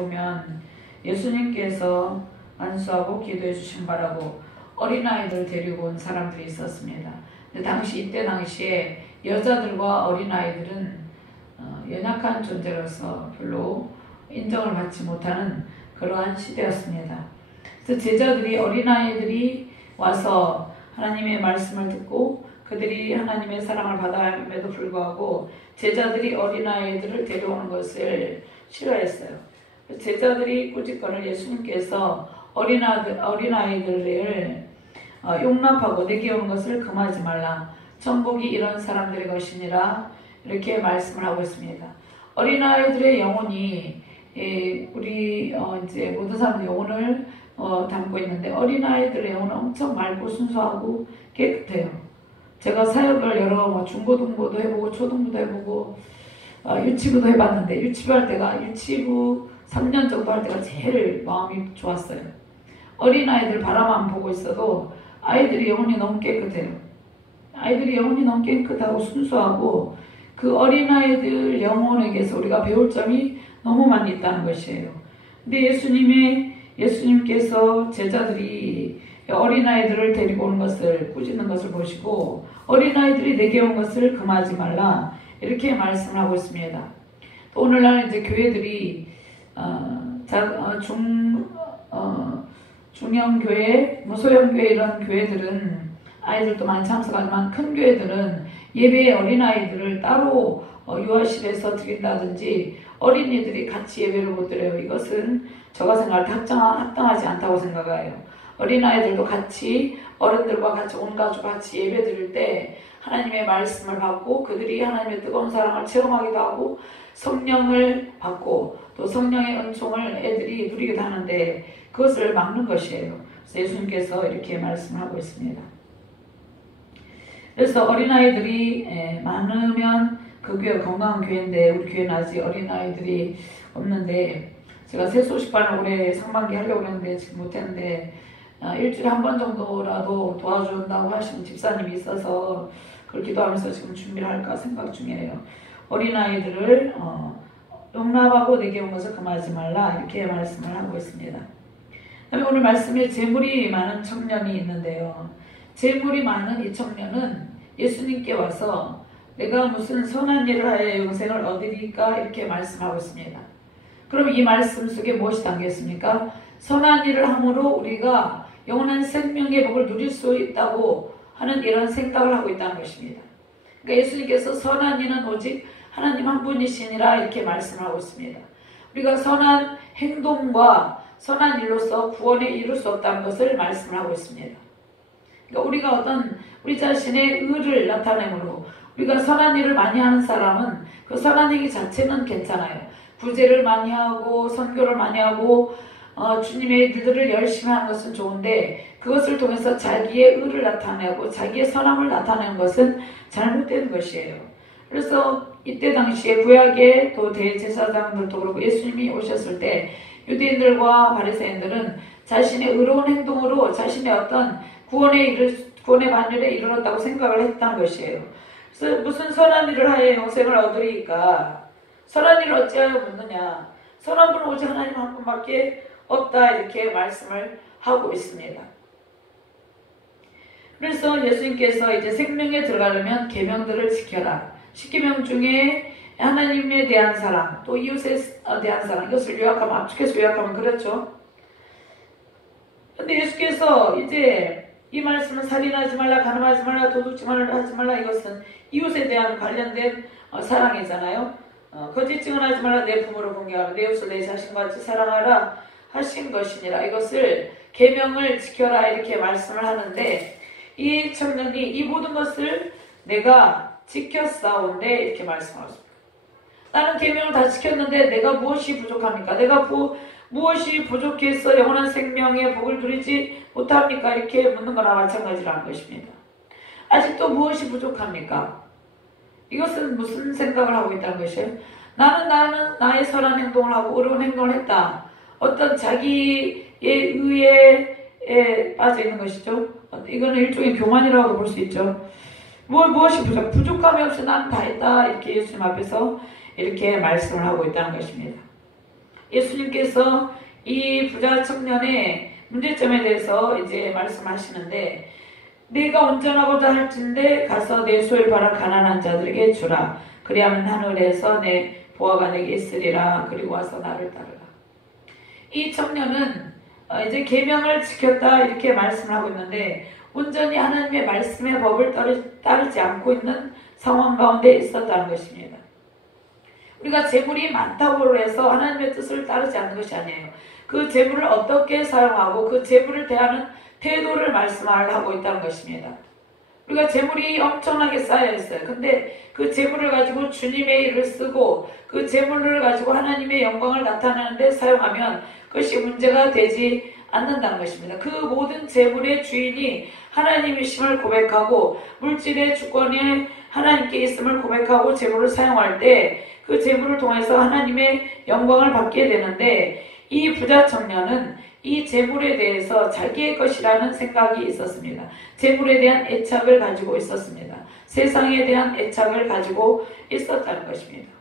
보면 예수님께서 안수하고 기도해 주신 바라고 어린아이들 데리고 온 사람들이 있었습니다. 근데 이때 당시에 여자들과 어린아이들은 연약한 존재로서 별로 인정을 받지 못하는 그러한 시대였습니다. 그래서 제자들이 어린아이들이 와서 하나님의 말씀을 듣고 그들이 하나님의 사랑을 받아야 함에도 불구하고 제자들이 어린아이들을 데려오는 것을 싫어했어요. 제자들이 꾸짖거늘 예수님께서 어린아이들을 용납하고 내게 오는 것을 금하지 말라. 천국이 이런 사람들의 것이니라. 이렇게 말씀을 하고 있습니다. 어린아이들의 영혼이 우리 이제 모든 사람의 영혼을 담고 있는데 어린아이들의 영혼은 엄청 맑고 순수하고 깨끗해요. 제가 사역을 여러 중고등부도 해보고 초등부도 해보고 유치부도 해봤는데 유치부 3년 정도 할 때가 제일 마음이 좋았어요. 어린아이들 바라만 보고 있어도 아이들이 영혼이 너무 깨끗해요. 아이들이 영혼이 너무 깨끗하고 순수하고 그 어린아이들 영혼에게서 우리가 배울 점이 너무 많이 있다는 것이에요. 근데 예수님께서 제자들이 어린아이들을 데리고 오는 것을 꾸짖는 것을 보시고 어린아이들이 내게 온 것을 금하지 말라 이렇게 말씀을 하고 있습니다. 또 오늘날 이제 교회들이 중형교회, 소형교회 이런 교회들은 아이들도 많이 참석하지만 큰 교회들은 예배에 어린아이들을 따로 유아실에서 드린다든지 어린이들이 같이 예배를 못 드려요. 이것은 제가 생각할 때 합당하지 않다고 생각해요. 어린아이들도 같이 어른들과 같이 온 가족 같이 예배 드릴 때 하나님의 말씀을 받고 그들이 하나님의 뜨거운 사랑을 체험하기도 하고 성령을 받고 또 성령의 은총을 애들이 누리기도 하는데 그것을 막는 것이에요. 그래서 예수님께서 이렇게 말씀하고 있습니다. 그래서 어린아이들이 많으면 그 교회가 건강한 교회인데 우리 교회는 아직 어린아이들이 없는데 제가 새소식반을 올해 상반기 하려고 했는데 지금 못했는데 일주일에 한 번 정도라도 도와준다고 하시는 집사님이 있어서 그걸 기도하면서 지금 준비를 할까 생각 중이에요. 어린아이들을 용납하고 내게 온 것을 금하지 말라 이렇게 말씀을 하고 있습니다. 그다음에 오늘 말씀에 재물이 많은 청년이 있는데요. 재물이 많은 이 청년은 예수님께 와서 내가 무슨 선한 일을 하여 영생을 얻으리까 이렇게 말씀하고 있습니다. 그럼 이 말씀 속에 무엇이 담겨 있습니까? 선한 일을 함으로 우리가 영원한 생명의 복을 누릴 수 있다고 하는 이런 생각을 하고 있다는 것입니다. 그러니까 예수님께서 선한 일은 오직 하나님 한 분이시니라 이렇게 말씀하고 있습니다. 우리가 선한 행동과 선한 일로서 구원에 이룰 수 없다는 것을 말씀하고 있습니다. 그러니까 우리가 우리 자신의 의를 나타내므로 우리가 선한 일을 많이 하는 사람은 그 선한 일 자체는 괜찮아요. 구제를 많이 하고 선교를 많이 하고 주님의 일들을 열심히 하는 것은 좋은데 그것을 통해서 자기의 의를 나타내고 자기의 선함을 나타내는 것은 잘못된 것이에요. 그래서 이때 당시에 구약의 또 대제사장들도 그렇고 예수님이 오셨을 때 유대인들과 바리새인들은 자신의 의로운 행동으로 자신의 어떤 구원의 반열에 이르렀다고 생각을 했다는 것이에요. 그래서 무슨 선한 일을 하여 영생을 얻으리까? 선한 일을 어찌하여 묻느냐? 선한 분은 오직 하나님 한 분밖에 없다 이렇게 말씀을 하고 있습니다. 그래서 예수님께서 이제 생명에 들어가려면 계명들을 지켜라. 10계명 중에 하나님에 대한 사랑, 또 이웃에 대한 사랑 이것을 압축해서 요약하면 그렇죠. 근데 예수께서 이제 이 말씀은 살인하지 말라, 간음하지 말라, 도둑질 하지 말라 이것은 이웃에 대한 관련된 사랑이잖아요. 거짓 증언하지 말라, 내 부모를 공경하라, 내 이웃을 내 자신과 같이 사랑하라 하신 것이니라. 이것을 계명을 지켜라 이렇게 말씀을 하는데 이 청년이 이 모든 것을 내가 지켰사온데 이렇게 말씀하셨습니다. 나는 계명을 다 지켰는데 내가 무엇이 부족합니까? 내가 무엇이 부족해서 영원한 생명의 복을 누리지 못합니까? 이렇게 묻는 거나 마찬가지라는 것입니다. 아직도 무엇이 부족합니까? 이것은 무슨 생각을 하고 있다는 것이에요? 나는 나의 선한 행동을 하고 의로운 행동을 했다. 어떤 자기의 의에 빠져 있는 것이죠. 이거는 일종의 교만이라고 볼 수 있죠. 무엇이 부족함이 없이 난 다 했다. 이렇게 예수님 앞에서 이렇게 말씀을 하고 있다는 것입니다. 예수님께서 이 부자 청년의 문제점에 대해서 이제 말씀하시는데, 네가 온전하고자 할진대 가서 내 소유를 팔아 가난한 자들에게 주라. 그리하면 하늘에서 내 보화가 내게 있으리라. 그리고 와서 나를 따르라. 이 청년은 이제 계명을 지켰다 이렇게 말씀을 하고 있는데, 온전히 하나님의 말씀의 법을 따르지 않고 있는 상황 가운데 있었다는 것입니다. 우리가 재물이 많다고 해서 하나님의 뜻을 따르지 않는 것이 아니에요. 그 재물을 어떻게 사용하고 그 재물을 대하는 태도를 말씀하고 있다는 것입니다. 우리가 재물이 엄청나게 쌓여 있어요. 근데 그 재물을 가지고 주님의 일을 쓰고 그 재물을 가지고 하나님의 영광을 나타내는데 사용하면 그것이 문제가 되지 않는다는 것입니다. 그 모든 재물의 주인이 하나님이심을 고백하고 물질의 주권이 하나님께 있음을 고백하고 재물을 사용할 때 그 재물을 통해서 하나님의 영광을 받게 되는데, 이 부자 청년은 이 재물에 대해서 자기의 것이라는 생각이 있었습니다. 재물에 대한 애착을 가지고 있었습니다. 세상에 대한 애착을 가지고 있었다는 것입니다.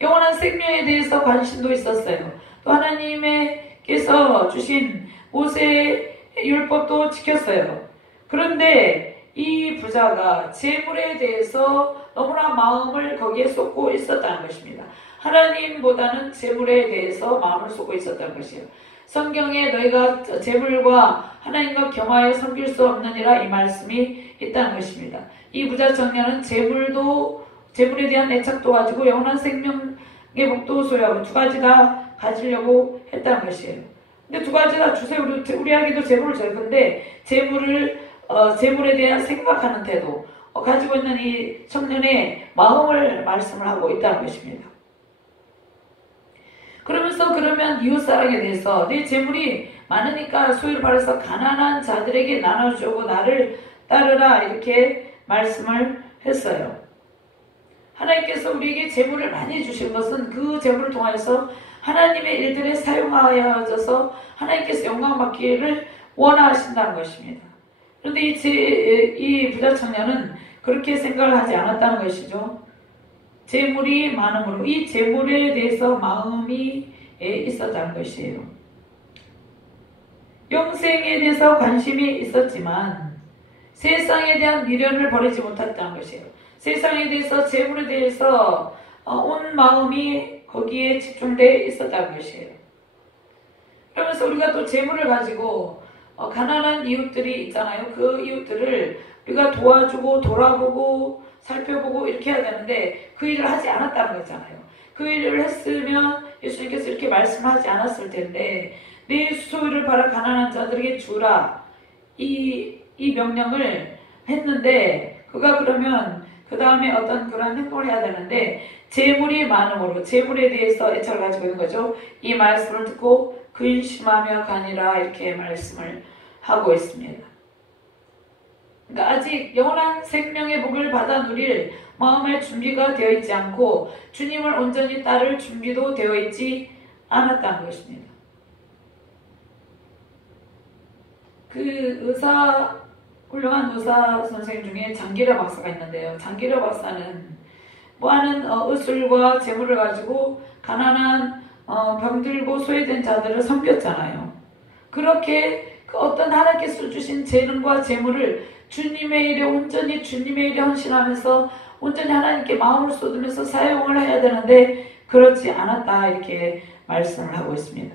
영원한 생명에 대해서 관심도 있었어요. 또 하나님께서 주신 모세의 율법도 지켰어요. 그런데 이 부자가 재물에 대해서 너무나 마음을 거기에 쏟고 있었다는 것입니다. 하나님보다는 재물에 대해서 마음을 쏟고 있었다는 것이에요. 성경에 너희가 재물과 하나님과 겸하여 섬길 수 없느니라 이 말씀이 있다는 것입니다. 이 부자 청년은 재물에 대한 애착도 가지고 영원한 생명의 복도 소유하고 두 가지 다 가지려고 했다는 것이에요. 근데 두 가지 다 주세요. 우리에게도 재물을 줘요. 근데 재물에 대한 생각하는 태도, 가지고 있는 이 청년의 마음을 말씀을 하고 있다는 것입니다. 그러면 이웃사랑에 대해서 내 재물이 많으니까 소유를 팔아서 가난한 자들에게 나눠주고 나를 따르라 이렇게 말씀을 했어요. 하나님께서 우리에게 재물을 많이 주신 것은 그 재물을 통해서 하나님의 일들에 사용하여져서 하나님께서 영광 받기를 원하신다는 것입니다. 그런데 이 부자 청년은 그렇게 생각을 하지 않았다는 것이죠. 재물이 많음으로 이 재물에 대해서 마음이 있었다는 것이에요. 영생에 대해서 관심이 있었지만 세상에 대한 미련을 버리지 못했다는 것이에요. 세상에 대해서, 재물에 대해서 온 마음이 거기에 집중되어 있었다는 것이에요. 그러면서 우리가 또 재물을 가지고 가난한 이웃들이 있잖아요. 그 이웃들을 우리가 도와주고 돌아보고 살펴보고 이렇게 해야 되는데 그 일을 하지 않았다는 거잖아요. 그 일을 했으면 예수님께서 이렇게 말씀하지 않았을 텐데, 내 소유를 팔아 가난한 자들에게 주라 이 명령을 했는데, 그가 그러면 그 다음에 어떤 그런 행동을 해야 되는데, 재물이 많음으로 재물에 대해서 애착을 가지고 있는 거죠. 이 말씀을 듣고 근심하며 가니라 이렇게 말씀을 하고 있습니다. 그러니까 아직 영원한 생명의 복을 받아 누릴 마음의 준비가 되어 있지 않고 주님을 온전히 따를 준비도 되어 있지 않았다는 것입니다. 훌륭한 의사 선생님 중에 장기려 박사가 있는데요. 장기려 박사는 많은 의술과 재물을 가지고 가난한 병들고 소외된 자들을 섬겼잖아요. 그렇게 어떤 하나님께서 주신 재능과 재물을 주님의 일에 온전히 주님의 일에 헌신하면서 온전히 하나님께 마음을 쏟으면서 사용을 해야 되는데 그렇지 않았다 이렇게 말씀을 하고 있습니다.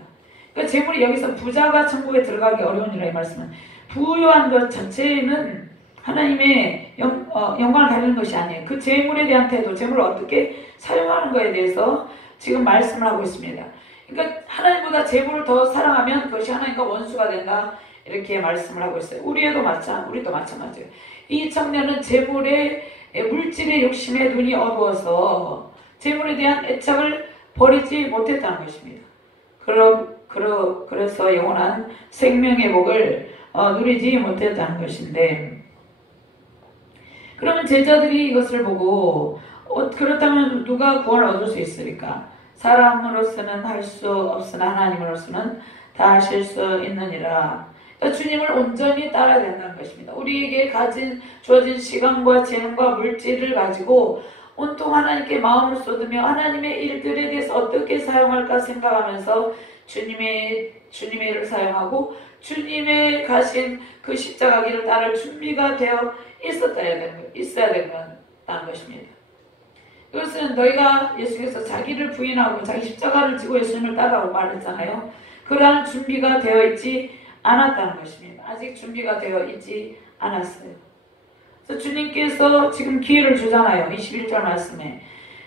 그러니까 재물이 여기서 부자가 천국에 들어가기 어려우니라 이 말씀은, 부유한 것 자체는 하나님의 영광을 가리는 것이 아니에요. 그 재물에 대한 태도, 재물을 어떻게 사용하는 것에 대해서 지금 말씀을 하고 있습니다. 그러니까 하나님보다 재물을 더 사랑하면 그것이 하나님과 원수가 된다 이렇게 말씀을 하고 있어요. 우리도 마찬가지예요. 이 청년은 재물의 물질의 욕심에 눈이 어두워서 재물에 대한 애착을 버리지 못했다는 것입니다. 그래서 영원한 생명의 복을 누리지 못했다는 것인데, 그러면 제자들이 이것을 보고 그렇다면 누가 구원을 얻을 수 있으리까? 사람으로서는 할 수 없으나 하나님으로서는 다 하실 수 있느니라. 그러니까 주님을 온전히 따라야 된다는 것입니다. 우리에게 주어진 시간과 재능과 물질을 가지고 온통 하나님께 마음을 쏟으며 하나님의 일들에 대해서 어떻게 사용할까 생각하면서 주님의 일을 사용하고 주님의 가신 그 십자가 길을 따를 준비가 되어 있어야 된다는 것입니다. 이것은 너희가 예수께서 자기를 부인하고 자기 십자가를 지고 예수님을 따라오고 말했잖아요. 그러한 준비가 되어 있지 않았다는 것입니다. 아직 준비가 되어 있지 않았어요. 그래서 주님께서 지금 기회를 주잖아요. 21절 말씀에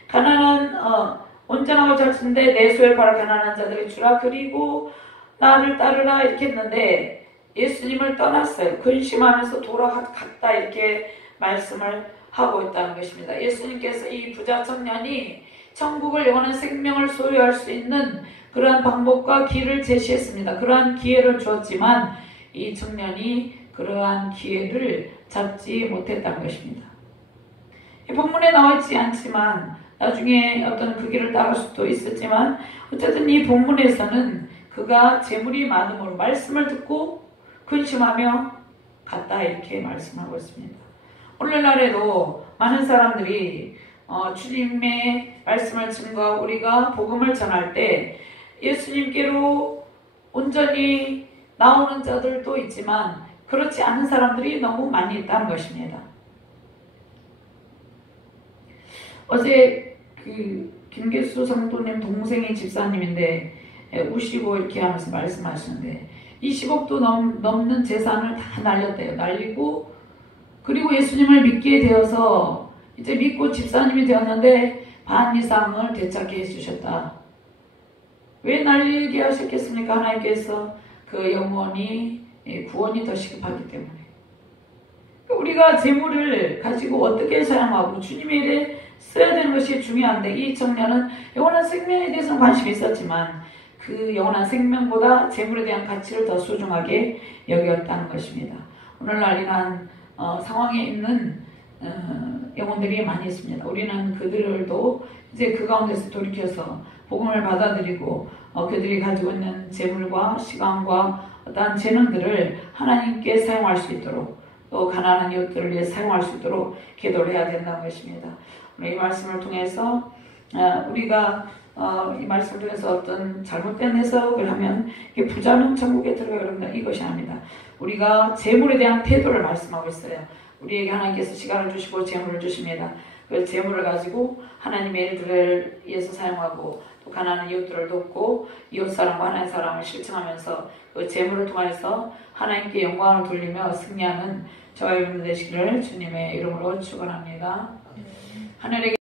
가난한 온전하고 절친데 내 소를 바라 가난한 자들이 주라 그리고 나를 따르라 이렇게 했는데 예수님을 떠났어요. 근심하면서 돌아갔다 이렇게 말씀을 하고 있다는 것입니다. 예수님께서 이 부자 청년이 천국을 영원한 생명을 소유할 수 있는 그러한 방법과 길을 제시했습니다. 그러한 기회를 주었지만 이 청년이 그러한 기회를 잡지 못했다는 것입니다. 본문에 나와 있지 않지만 나중에 어떤 그 길을 따를 수도 있었지만 어쨌든 이 본문에서는 그가 재물이 많음으로 말씀을 듣고 근심하며 갔다 이렇게 말씀하고 있습니다. 오늘날에도 많은 사람들이 주님의 말씀을 증거하고 우리가 복음을 전할 때 예수님께로 온전히 나오는 자들도 있지만 그렇지 않은 사람들이 너무 많이 있다는 것입니다. 어제 김계수 성도님 동생이 집사님인데 우시고 이렇게 하면서 말씀하시는데 20억도 넘는 재산을 다 날렸대요. 날리고 그리고 예수님을 믿게 되어서 이제 믿고 집사님이 되었는데 반 이상을 되찾게 해주셨다. 왜 날리게 하셨겠습니까? 하나님께서 그 영혼이 구원이 더 시급하기 때문에. 우리가 재물을 가지고 어떻게 사용하고 주님의 일에 써야 되는 것이 중요한데 이 청년은 영원한 생명에 대해서는 관심이 있었지만 그 영원한 생명보다 재물에 대한 가치를 더 소중하게 여겼다는 것입니다. 오늘날 이러한 상황에 있는 영혼들이 많이 있습니다. 우리는 그들도 이제 그 가운데서 돌이켜서 복음을 받아들이고 그들이 가지고 있는 재물과 시간과 어떠한 재능들을 하나님께 사용할 수 있도록 또 가난한 이웃들을 위해 사용할 수 있도록 기도를 해야 된다는 것입니다. 이 말씀을 통해서 우리가 이 말씀을 통해서 어떤 잘못된 해석을 하면 부자는 천국에 들어가야 한다 이것이 아닙니다. 우리가 재물에 대한 태도를 말씀하고 있어요. 우리에게 하나님께서 시간을 주시고 재물을 주십니다. 그 재물을 가지고 하나님의 일들을 위해서 사용하고 또 가난한 이웃들을 돕고 이웃사랑과 하나님 사랑을 실천하면서 그 재물을 통해서 하나님께 영광을 돌리며 승리하는 저와 여러분 되시기를 주님의 이름으로 축원합니다. 하늘에